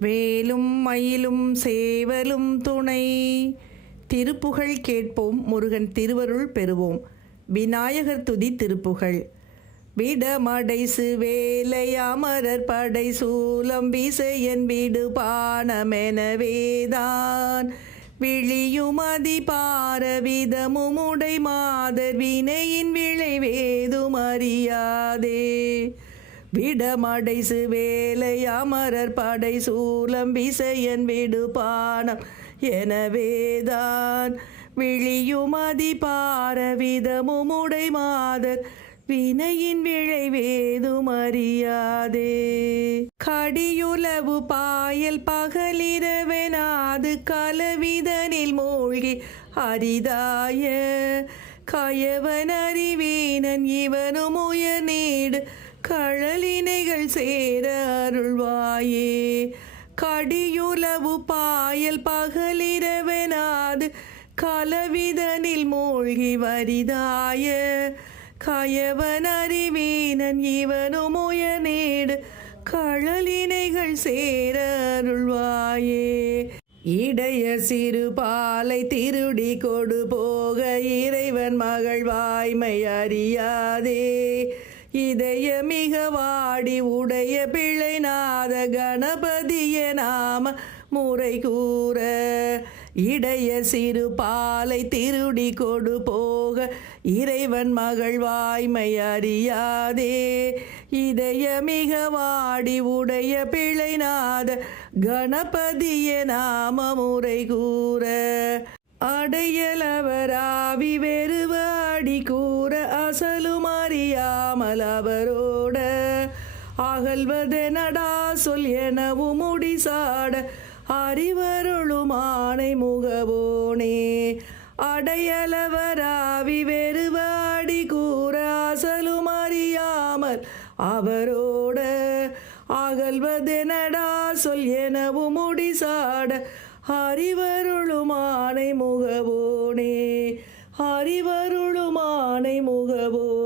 வேலும் மயிலும் சேவலும் துணை. திருப்புகழ் கேட்போம், முருகன் திருவருள் பெறுவோம். விநாயகர் துதி திருப்புகழ். விடமடைசு வேலை அமரர் படை சூலம் விசையன் விடு பானமெனவேதான் விழியுமதி பாரவிதமுடை மாதர் வினையின் விளைவேதும் அறியாதே. விடமடைசு வேலை அமரர் படை சூலம் விசையன் விடு பானம் எனவேதான் விழியுமதி பாரவிதமுடை மாதர் வினையின் விளைவேதும் அறியாதே. கடியுலவு பாயல் பகலிரவெனாது கலவிதனில் மூழ்கி அரிதாய கயவன் அறிவீனன் இவனும் உயர் நீடு கழலினைகள் சேர அருள்வாயே. கடியுலவு பாயல் பகலிரவெனாது கலவிதனில் மூழ்கி வரிதாய கயவன் அறிவீனன் இவனும் உயர் நீடு கழலினைகள் சேர அருள்வாயே. இடைய சிறு பாலை திருடி கொடு போக இறைவன் மகள் வாய்மை அறியாதே. இதய மிக வாடி உடைய பிள்ளை நாத கணபதிய நாம முறை கூற. இடைய சிறு பாலை திருடி கொடு போக இறைவன் மகள் வாய்மை அறியாதே. இதய மிக வாடி உடைய பிள்ளை நாத கணபதிய நாம முறை கூற. அடையலவராவி வெறுவாடி கூற அசலும் அறியாமல் அவரோட அகழ்வதெனடா சொல் எனவும் முடிசாட அறிவருளும் ஆணை முகவோனே. அடையலவராவி வெறுவாடி கூற அசலும் அறியாமல் அவரோட அகழ்வதெனடா சொல் எனவும் முடிசாட அறிவருளும் ஆணை முகவோனே. அறிவருளும் ஆணை முகவோ